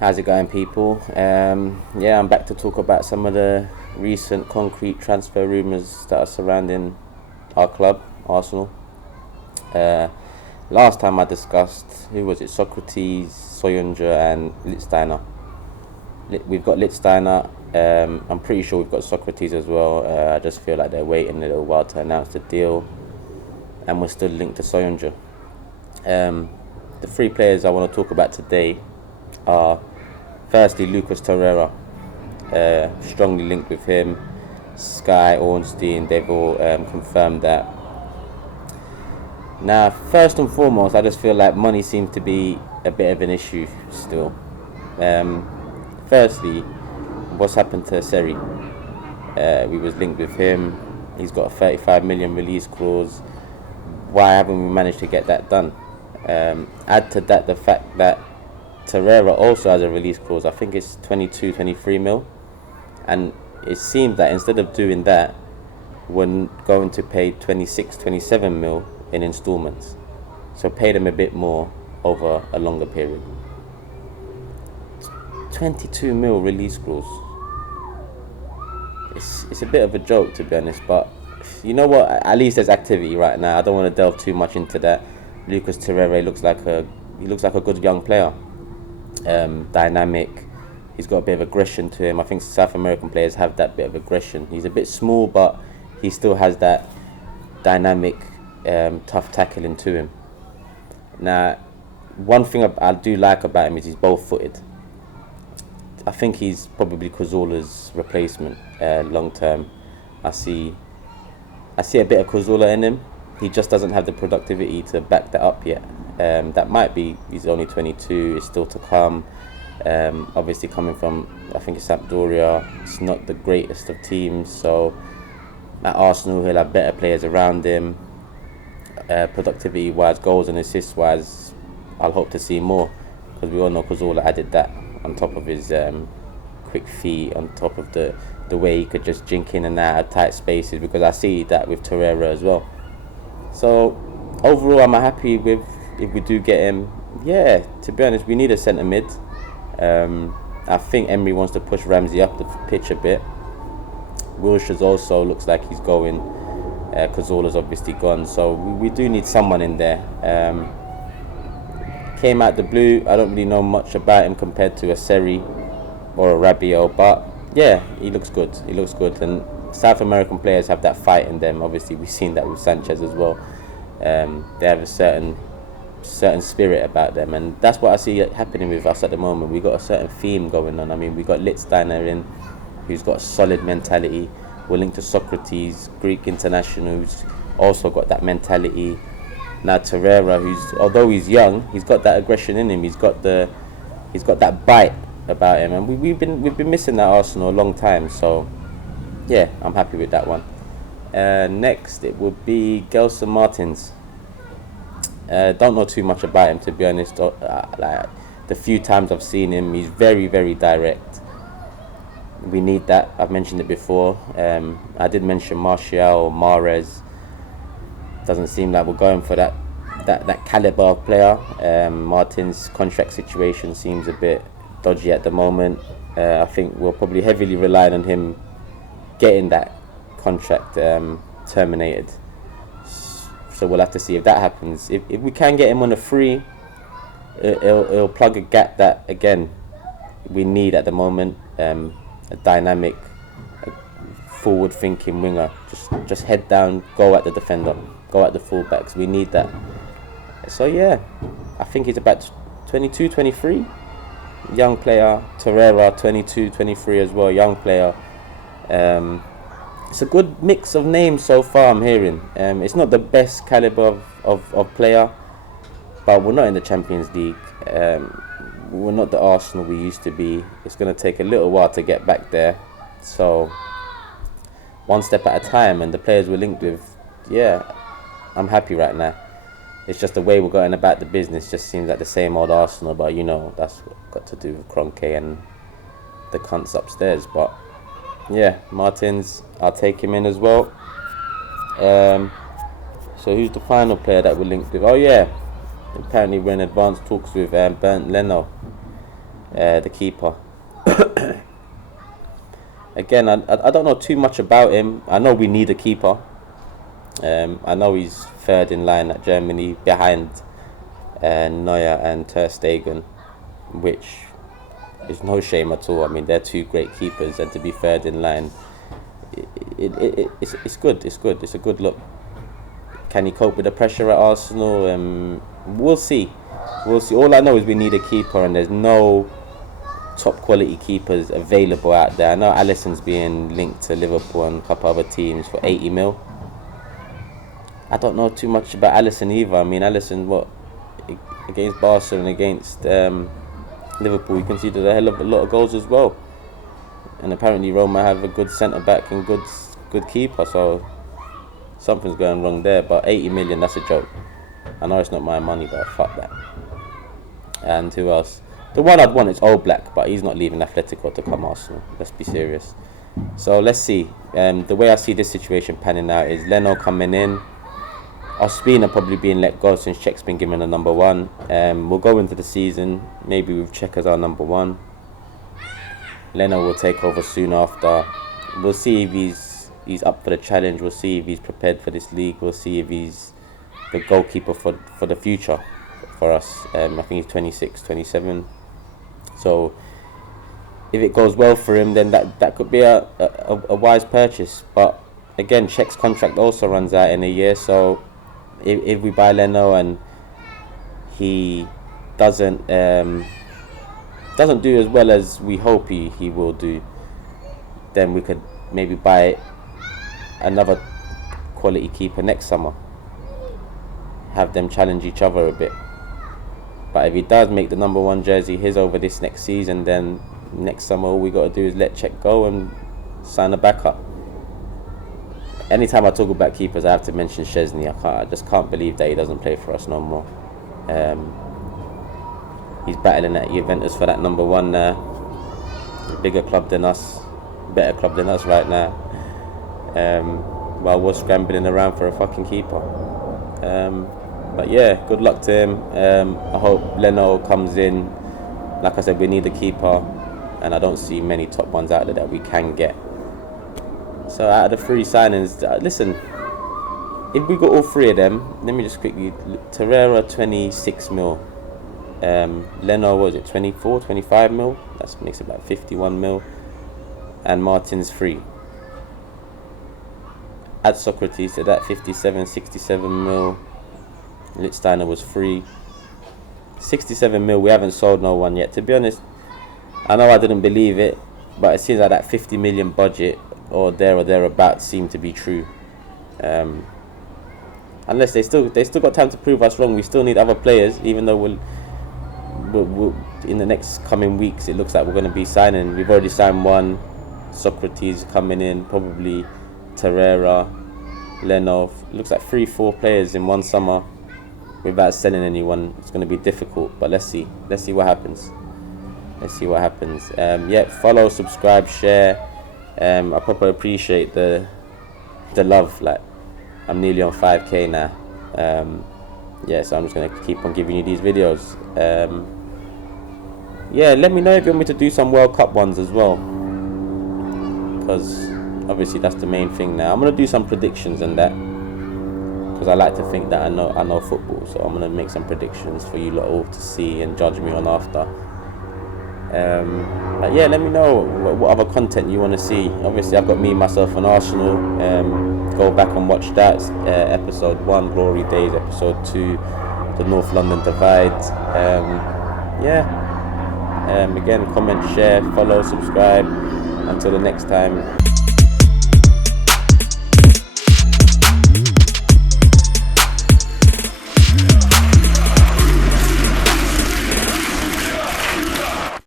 How's it going, people? Yeah, I'm back to talk about some of the recent concrete transfer rumours that are surrounding our club, Arsenal. Uh, Last time I discussed, who was it? Socrates, Soyuncu, and Lichtsteiner. We've got Lichtsteiner. I'm pretty sure we've got Socrates as well. I just feel like they're waiting a little while to announce the deal, and we're still linked to Soyuncu. The three players I want to talk about today are firstly Lucas Torreira, strongly linked with him. Sky, Ornstein, they've all confirmed that. Now, first and foremost, I just feel like money seems to be a bit of an issue still. Firstly, what's happened to Seri? We was linked with him. He's got a 35 million release clause. Why haven't we managed to get that done? Add to that the fact that Torreira also has a release clause. I think it's 22, 23 mil. And it seems that instead of doing that, we're going to pay 26, 27 mil in installments. So pay them a bit more over a longer period. 22 mil release clause. It's a bit of a joke, to be honest, but you know what? At least there's activity right now. I don't want to delve too much into that. Lucas Torreira looks like a good young player. Dynamic. He's got a bit of aggression to him. I think South American players have that bit of aggression. He's a bit small, but he still has that dynamic, tough tackling to him. Now, one thing I do like about him is he's both-footed. I think he's probably Cazorla's replacement long term. I see a bit of Cazorla in him. He just doesn't have the productivity to back that up yet. That might be, he's only 22, it's still to come. Obviously coming from, I think it's Sampdoria, it's not the greatest of teams, so at Arsenal he'll have better players around him. Productivity wise, goals and assists wise, I'll hope to see more, because we all know Cazorla added that on top of his quick feet, on top of the way he could just jink in and out of tight spaces, because I see that with Torreira as well. So overall I'm happy with if we do get him. Yeah, to be honest, we need a centre mid. I think Emery wants to push Ramsey up the pitch a bit. Wilshire's also looks like he's going. Cazorla's obviously gone, so we do need someone in there. Came out the blue. I don't really know much about him compared to a Seri or a Rabiot, but yeah, he looks good. And South American players have that fight in them. Obviously, we've seen that with Sanchez as well. They have a certain spirit about them, and that's what I see happening with us at the moment. We got a certain theme going on. I mean, we got Lichtsteiner in, who's got a solid mentality. We're linked to Socrates, Greek international, who's also got that mentality. Now Torreira, who's, although he's young, he's got that aggression in him. He's got that bite about him, and we've been missing that Arsenal a long time. So yeah, I'm happy with that one. Next, it will be Gelson Martins. Don't know too much about him, to be honest. Like the few times I've seen him, he's very, very direct. We need that. I've mentioned it before. I did mention Martial, Mahrez. Doesn't seem like we're going for that caliber of player. Martin's contract situation seems a bit dodgy at the moment. I think we're probably heavily relying on him getting that contract terminated. So we'll have to see if that happens. If we can get him on a free, it'll plug a gap that, again, we need at the moment. A dynamic, forward-thinking winger. Just head down, go at the defender, go at the fullbacks. We need that. So yeah, I think he's about 22, 23. Young player. Torreira, 22, 23 as well, young player. It's a good mix of names so far, I'm hearing. It's not the best caliber of player, but we're not in the Champions League. We're not the Arsenal we used to be. It's going to take a little while to get back there. So, one step at a time, and the players we're linked with, yeah, I'm happy right now. It's just the way we're going about the business just seems like the same old Arsenal, but you know, that's got to do with Kroenke and the cunts upstairs. But yeah, Martins, I'll take him in as well. So who's the final player that we're linked with? Oh yeah, apparently we're in advanced talks with Leno. the keeper. Again, I don't know too much about him. I know we need a keeper. I know he's third in line at Germany behind Neuer and Ter Stegen, which is no shame at all. I mean, they're two great keepers, and to be third in line, it's good. It's good. It's a good look. Can he cope with the pressure at Arsenal? We'll see. We'll see. All I know is we need a keeper, and there's no top quality keepers available out there. I know Alisson's being linked to Liverpool and a couple other teams for 80 mil. I don't know too much about Alisson either. I mean, Alisson, against Barcelona and against Liverpool, he conceded a hell of a lot of goals as well. And apparently Roma have a good centre back and good keeper, so something's going wrong there. But 80 million, that's a joke. I know it's not my money, but fuck that. And who else? The one I'd want is Oblak, but he's not leaving Atletico to come Arsenal. Let's be serious. So let's see. The way I see this situation panning out is Leno coming in. Ospina probably being let go since Czech's been given a number one. We'll go into the season maybe with Czech as our number one. Leno will take over soon after. We'll see if he's up for the challenge. We'll see if he's prepared for this league. We'll see if he's the goalkeeper for the future for us. I think he's 26, 27. So if it goes well for him, then that could be a wise purchase. But again, Czech's contract also runs out in a year. So if we buy Leno and he doesn't do as well as we hope he will do, then we could maybe buy another quality keeper next summer. Have them challenge each other a bit. But if he does make the number one jersey his over this next season, then next summer all we got to do is let Czech go and sign a backup. Anytime I talk about keepers, I have to mention Szczesny. I just can't believe that he doesn't play for us no more. He's battling at Juventus for that number one there. Bigger club than us, better club than us right now. While we're scrambling around for a fucking keeper. But yeah, good luck to him. I hope Leno comes in. Like I said, we need a keeper, and I don't see many top ones out there that we can get. So out of the three signings, listen, if we got all three of them, let me just quickly, Torreira 26 mil, Leno, what was it, 24, 25 mil, that makes it about 51 mil, and Martin's free. Add Socrates to that, 57, 67 mil, Lichtsteiner was free, 67 mil, we haven't sold no one yet. To be honest, I know I didn't believe it, but it seems like that 50 million budget, or thereabouts, seem to be true. Unless they still got time to prove us wrong. We still need other players, even though we'll in the next coming weeks it looks like we're going to be signing. We've already signed one, Socrates coming in, probably Torreira, Leno. It looks like 3-4 players in one summer without selling anyone. It's going to be difficult, but let's see what happens. Yeah, follow, subscribe, share. I properly appreciate the love. Like, I'm nearly on 5k now. Yeah, so I'm just gonna keep on giving you these videos. Yeah, let me know if you want me to do some World Cup ones as well, because obviously that's the main thing now. I'm gonna do some predictions and that, because I like to think that I know football. So I'm gonna make some predictions for you lot all to see and judge me on after. But yeah, let me know what other content you want to see. Obviously I've got Me, Myself and Arsenal. Go back and watch that. Episode 1, Glory Days. Episode 2, the North London Divide. Yeah. Again, comment, share, follow, subscribe. Until the next time.